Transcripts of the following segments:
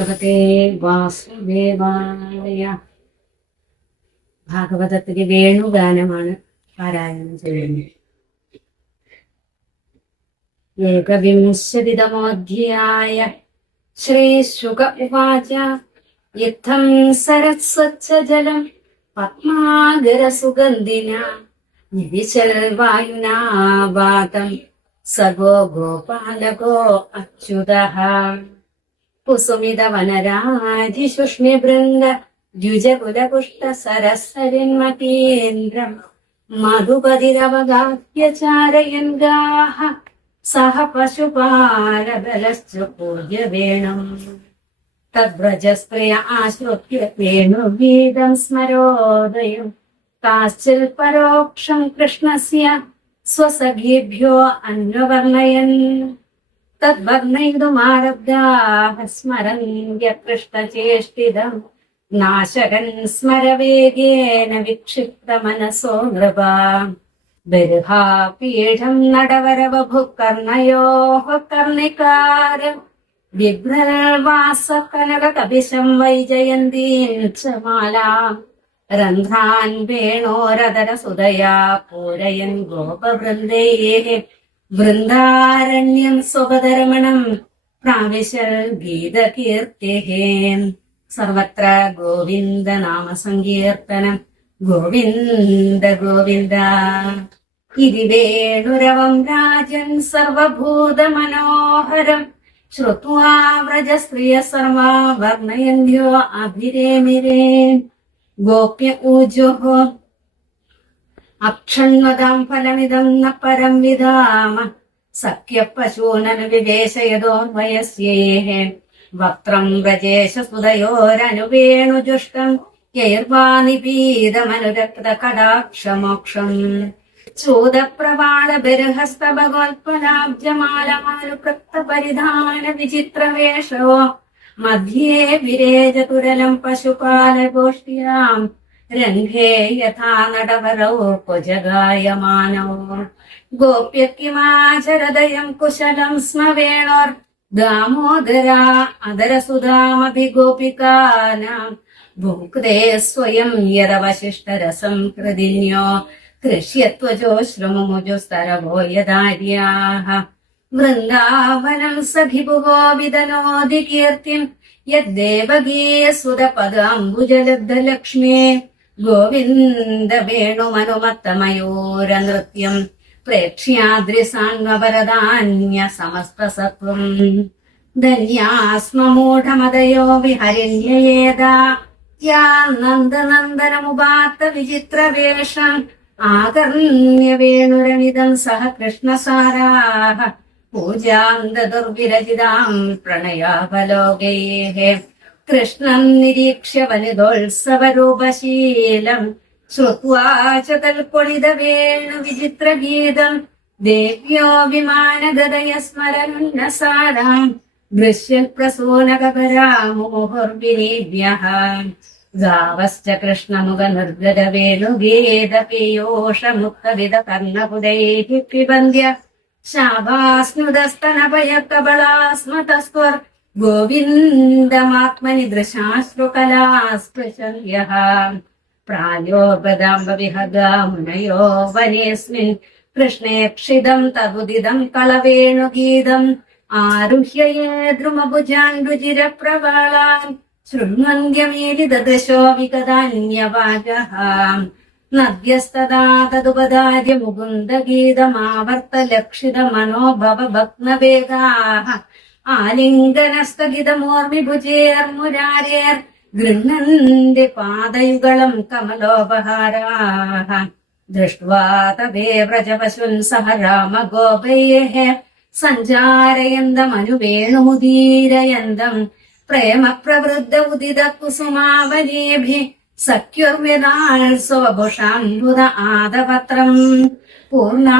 ഭഗവതേ വാസുദേവായ. ഭാഗവതത്തിലെ വേണുഗാനമാണ് പാരായണം ചെയ്യുന്നത്. ഏകവിംശതിതമോധ്യായ. ശ്രീശുക ഉവാച. യത്തം സരസ്വച്ഛജലം പത്മാകരസുഗന്ധിന നിവിശൽവായുനാ വാതം സഗോ ഗോപാലകോ അച്യുതഃ. കുസുമിതവനരാജിശുഷ്മിവൃന്ദ ദ്വിജകുലപുഷ്ട സരസരിന്മതീന്ദ്രം മധുപതിരവഗാഹ്യ ചാരയൻ ഗാഃ സഹ പശുപാലബലശ്ച പൂജ്യ വേണം. തദ്വ്രജസ്ത്രിയ ആശ്രുത്യ വേണുഗീതം സ്മരോദയം കാശ്ചിൽ പരോക്ഷം കൃഷ്ണസ്യ സ്വസഖീഭ്യോ അന്വവർണയൻ. തദ്വർണയിതുമാരബ്ധാഃ സ്മരന്ത്യ കൃഷ്ണചേഷ്ടിതം നാശകൻ സ്മരവേഗേന വിക്ഷിപ്തമനസോ നൃപാ. ബർഹാപീഠം നടവരവഭു കർണയോഃ കർണികാരം ബിഭ്രൽവാസകനകകപിശം വൈജയന്തീം ച മാലാം. രന്ധ്രാൻ വേണോരതരസുതയാ പൂരയൻ ഗോപവൃന്ദൈഃ വൃന്ദാരണ്യം സ്വപദരമണം പ്രാവിശൽ ഗീതകീർത്തിഃ. സർവത്ര ഗോവിന്ദ നാമ സങ്കീർത്തനം. ഗോവിന്ദ ഗോവിന്ദ. ഇതി വേണുരവം രാജൻ സർവഭൂതമനോഹരം ശ്രുത്വാ വ്രജസ്ത്രിയ സർവാ വർണ്ണയന്ത്യോ അഭിരേമിരേ. ഗോപ്യ ഊജുഃ അക്ഷണ്വതാം ഫലമിദം ന പരം വിധാമ സഖ്യ പശൂനനു വിവേശയതോർവയസ്യേഃ. വക്ത്രം വ്രജേശ സുതയോരനുവേണുജുഷ്ടം യൈർവാ നിപീതമനുരക്ത കടാക്ഷമോക്ഷം. ചൂതപ്രവാള ബർഹസ്ത ഭഗവത്പദാബ്ജമാലമാലുപൃക്ത പരിധാന വിചിത്രവേഷോ മധ്യേ വിരേജതുരലം പശുപാലഗോഷ്ഠ്യാം. രംഗേ യഥാ നടവരൗ കുജഗായമാനോ. ഗോപ്യ കിമാചരദയം കുശലം സ്മ വേണോർ ദാമോദരാ അദരസുധാമഭി ഗോപികാനാം. ഭുക്തേ സ്വയം യദവശിഷ്ടരസം കൃതിന്യോ കൃഷ്യത്വജോ ശ്രമമുജുസ്തരവോ യദാര്യാഃ. വൃന്ദാവനം സഖിഭുവോ വിദനോതി കീർത്തിം യദ്ദേവകീയസുതപദാംബുജലബ്ധലക്ഷ്മേ. ഗോവിന്ദ വേണുമനുമത്തമയൂരനൃത്യം പ്രേക്ഷ്യാദ്രിസാംഗവരദാന്യ സമസ്തസത്വം. ധന്യാസ്മമൂഢമതയോ വിഹരിണ്യയേതാ യാ നന്ദനന്ദനമുപാത്ത വിചിത്രവേഷം. ആകർണ്യ വേണുരണിതം സഹ കൃഷ്ണസാരാഃ പൂജാന്തദുർവിരചിതാം പ്രണയാവലോകൈഃ. കൃഷ്ണം നിരീക്ഷ്യ വനിതോത്സവരൂപശീലം ശ്രുത്വാ ച തൽപൊളിതവേണു വിചിത്രഗീതം. ദേവ്യോ വിമാനഗതയ സ്മരന്നസാരാം ദൃശ്യപ്രസൂനകപരാമുമുഹുർവിനീഭ്യഃ. ഗാവശ്ച കൃഷ്ണമുഖനിർഗതവേണുഗീതപീയൂഷമുക്തവിദ കർണപുടൈഃ പിബന്ധ്യ ശാഭാസ്നുതസ്തനഭയകബളാസ്മതസ്ത്വർ. ഗോവിന്ദമാത്മനി ദൃശാശ്രുകലാസ്പൃശന്യഃ. പ്രായോപദാംബവിഹഗാ മുനയോ വനേസ്മിൻ കൃഷ്ണേക്ഷിതം തദുദിതം കളവേണുഗീതം. ആരുഹ്യ യേ ദ്രുമഭുജാൻ ശൃണ്വന്ധ്യമീലിതദൃശോ വിഗതാന്യവാചഃ. നദ്യസ്തദാ തദുപദാര്യ മുകുന്ദഗീതമാവർത്ത ലക്ഷിത മനോഭവ ഭഗ്നവേഗാഃ. ആലിംഗനസ്ഥഗിതമോർമിഭുജേർമുരാരേർ ഗൃഹ്ണന്തി പാദയുഗളം കമലോപഹാരാഃ. ദൃഷ്ട്വാ തദേ വ്രജപശുൻ സഹ രാമഗോപൈഃ സഞ്ചാരയന്തമനുവേണുമുദീരയന്തം. പ്രേമ പ്രവൃദ്ധ ഉദിത കുസുമാവലീഭിഃ സഖ്യോർവ്യതാത്സവഭുഷാംബുധ ആദപത്രം. പൂർണാ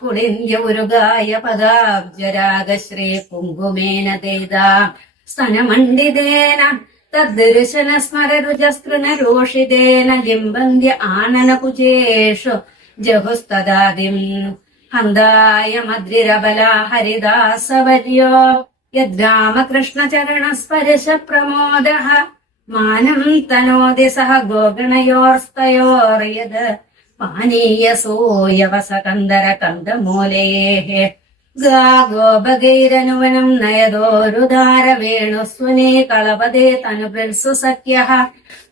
പുളിന്യ ഉരുഗായ പദാബ്ജരാഗശ്രീ കുങ്കുമേന ദൈതാ സ്തനമണ്ഡിതേന. തദ്ദർശന സ്മരരുജസ്തൃണരോഷിതേന ലിംബന്ത്യ ആനനകുചേഷു ജഹുസ്തദാദിം. ഹന്തായ മദ്രിരബല ഹരിദാസവര്യോ യദ്രാമകൃഷ്ണചരണസ്പർശ പ്രമോദഃ മാനം തനോതി സഹ ഗോഗണയോർസ്തയോർയത് പാനീയസൂയവസകന്ദര കന്ദമൂലയേഃ ഗാ ഗോപഗൈരനുവനം നയതോരുദാര വേണുസ്വനേ കളപദേ തനുപൃത്സു സഖ്യഃ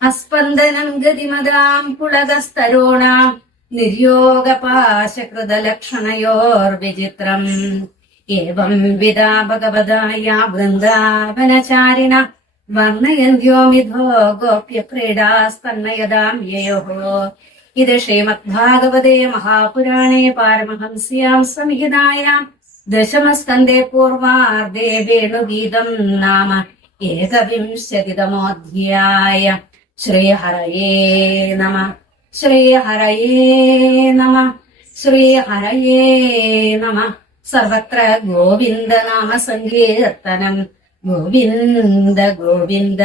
അസ്പന്ദനം ഗതിമതാം പുളകസ്തരോണാം നിർയോഗപാശകൃതലക്ഷണയോർവിചിത്രം ഏവം വിദാ ഭഗവതായ വൃന്ദാവനചാരിണ വർണ്ണയന്ത്യോ മിഥോ ഗോപ്യ ക്രീഡാസ്തന്നയതാം യയോഃ. ഇത് ശ്രീമദ്ഭാഗവതേ മഹാപുരാണേ പാരമഹംസ്യാം സംഹിതായാം ദശമസ്കന്ധേ പൂർവാർദ്ധേ വേണുഗീതം നാമ ഏകവിംശതിതമോऽധ്യായ. ശ്രീഹരയേ നമഃ. ശ്രീഹരയേ നമഃ. ശ്രീഹരയേ നമഃ. സർവത്ര ഗോവിന്ദ നാമ സങ്കീർത്തനം. ഗോവിന്ദ ഗോവിന്ദ.